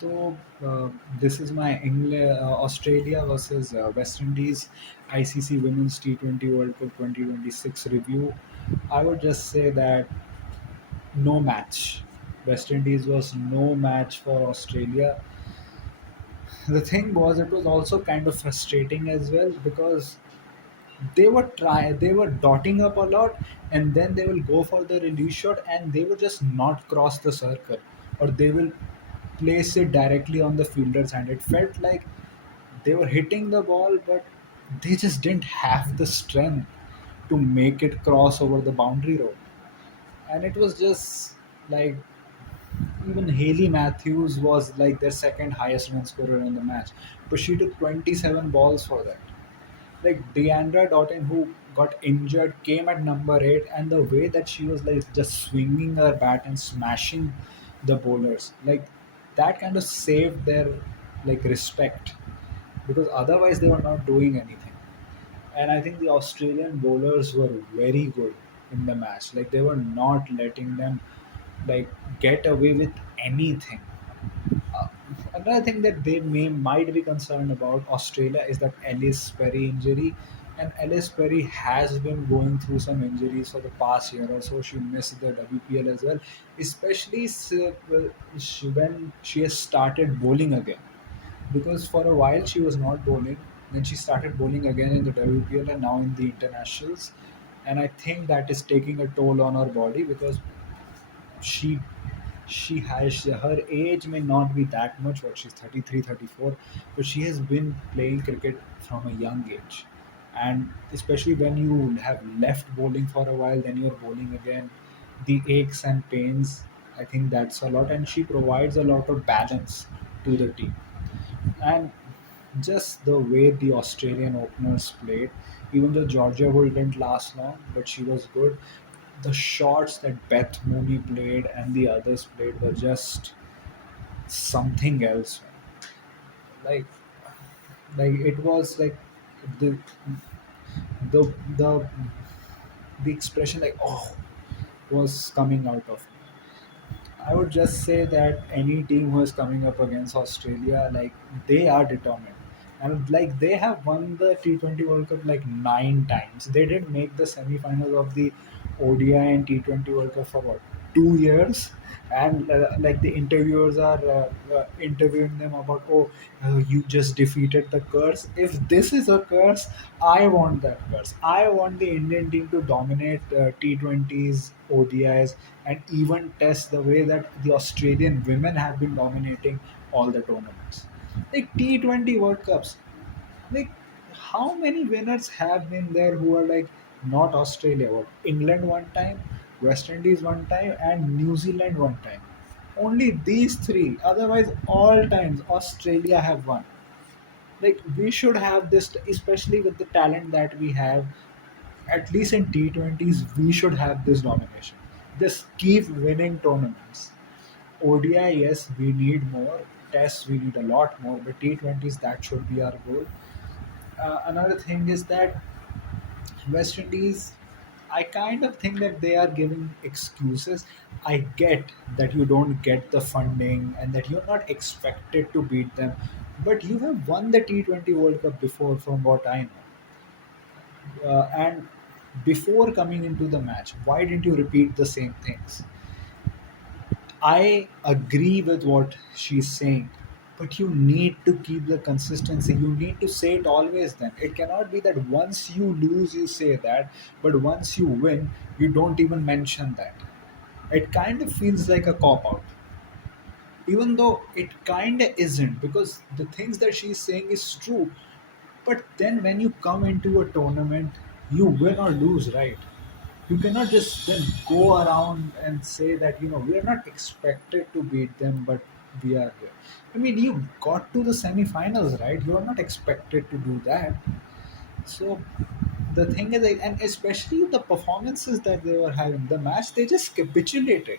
So this is my Australia versus West Indies ICC Women's T20 World Cup 2026 review. I would just say that no match. West Indies was no match for Australia. The thing was, it was also kind of frustrating as well because they were dotting up a lot, and then they will go for the release shot and they will just not cross the circle, or they will place it directly on the fielder's hand. It felt like they were hitting the ball, but they just didn't have the strength to make it cross over the boundary road. And it was just like, even Haley Matthews was like their second highest run scorer in the match, but she took 27 balls for that. Like Deandra Doughton, who got injured, came at number 8, and the way that she was like just swinging her bat and smashing the bowlers, like that kind of saved their like respect, because otherwise they were not doing anything. And I think the Australian bowlers were very good in the match. Like they were not letting them like get away with anything. Uh, Another thing that they might be concerned about Australia is that Ellis Perry injury, and Ellis Perry has been going through some injuries for the past year or so. She missed the WPL as well, especially when she has started bowling again. Because for a while she was not bowling, then she started bowling again in the WPL and now in the internationals, and I think that is taking a toll on her body because she she has her age may not be that much, what she's 33, 34, but she has been playing cricket from a young age. And especially when you have left bowling for a while, then you're bowling again, the aches and pains, I think that's a lot, and she provides a lot of balance to the team. And just the way the Australian openers played, even though Georgia Bull didn't last long, but she was good. The shots that Beth Mooney played and the others played were just something else. Like, like it was like the the the the expression like oh was coming out of me. I would just say that any team who is coming up against Australia, like they are determined. And like they have won the T20 World Cup like 9 times. They didn't make the semi-finals of the ODI and T20 World Cup for what, 2 years, and like the interviewers are interviewing them about, oh, you just defeated the curse. If this is a curse, I want that curse. I want the Indian team to dominate T20s, ODIs, and even test the way that the Australian women have been dominating all the tournaments. Like T20 World Cups, like how many winners have been there who are like not Australia? What, England one time, West Indies one time, and New Zealand one time. Only these three. Otherwise, all times Australia have won. Like we should have this, especially with the talent that we have. At least in T20s, we should have this domination. Just keep winning tournaments. ODI, yes, we need more. Tests, we need a lot more. But T20s, that should be our goal. Another thing is that West Indies, I kind of think that they are giving excuses. I get that you don't get the funding and that you're not expected to beat them, but you have won the T20 World Cup before, from what I know. And before coming into the match, why didn't you repeat the same things? I agree with what she's saying, but you need to keep the consistency. You need to say it always then. It cannot be that once you lose, you say that, but once you win, you don't even mention that. It kind of feels like a cop out, even though it kind of isn't, because the things that she's saying is true. But then when you come into a tournament, you win or lose, right? You cannot just then go around and say that, we are not expected to beat them, but we are here. I mean, you got to the semi-finals, right? You are not expected to do that. So the thing is, and especially the performances that they were having, the match, they just capitulated.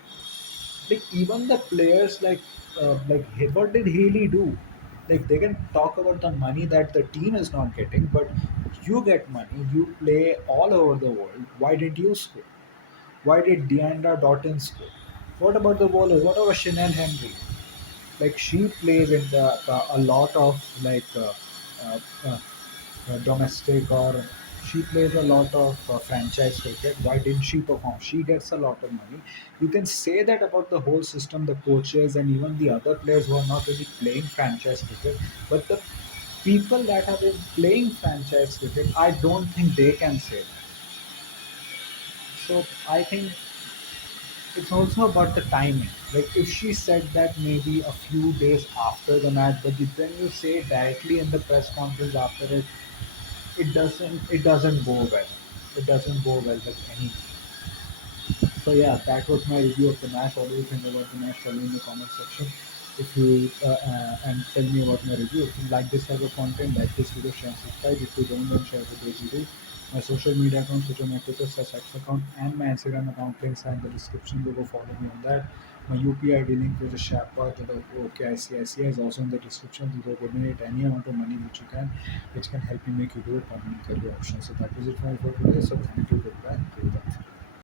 Like even the players, what did Haley do? Like they can talk about the money that the team is not getting, but you get money, you play all over the world. Why did you score? Why did Deandra Doughton score? What about the bowlers? What about Chanel Henry? like she plays in a lot of uh, uh, domestic, or she plays a lot of franchise cricket. Why didn't she perform? She gets a lot of money. You can say that about the whole system, the coaches, and even the other players who are not really playing franchise cricket. But the people that have been playing franchise cricket, I don't think they can say that. So I think it's also about the timing. Like if she said that maybe a few days after the match, but then you say directly in the press conference after it, it doesn't go well. It doesn't go well with any. So yeah, that was my review of the match. What do you think about the match? Tell me in the comment section. If you and tell me about my review. If you like this type of content, like this video, share and subscribe. If you don't, then share with those who do. My social media accounts, which are my Twitter /X account and my Instagram account, links are in the description. Go follow me on that. My UPI ID link, which is Sharpa to the OKICICI, is also in the description. You go donate any amount of money which you can, which can help you make your permanent career option. So that was it for today. So thank you. Goodbye. Till then.